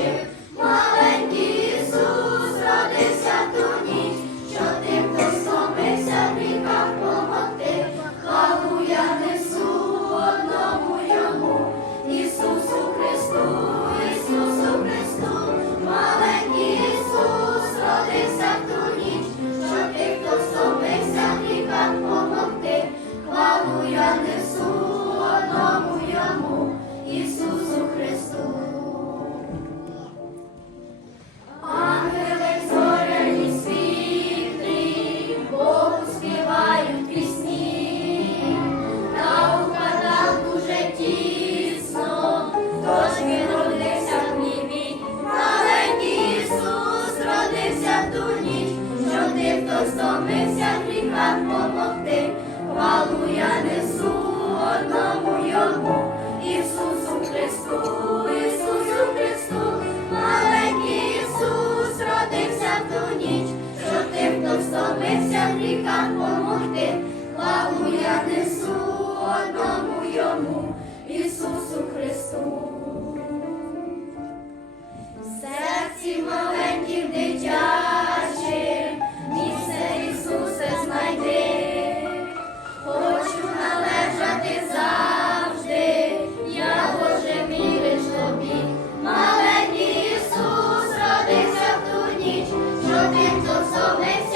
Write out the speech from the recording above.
Two. хто стомився гріха помогти, хвалу я несу одному йому, Ісусу Христу, Ісусу Христу, маленький Ісус родився в ту ніч, що тим, хто стомився гріхам помогти, хвалу я несу одному йому, Ісусу. so messy.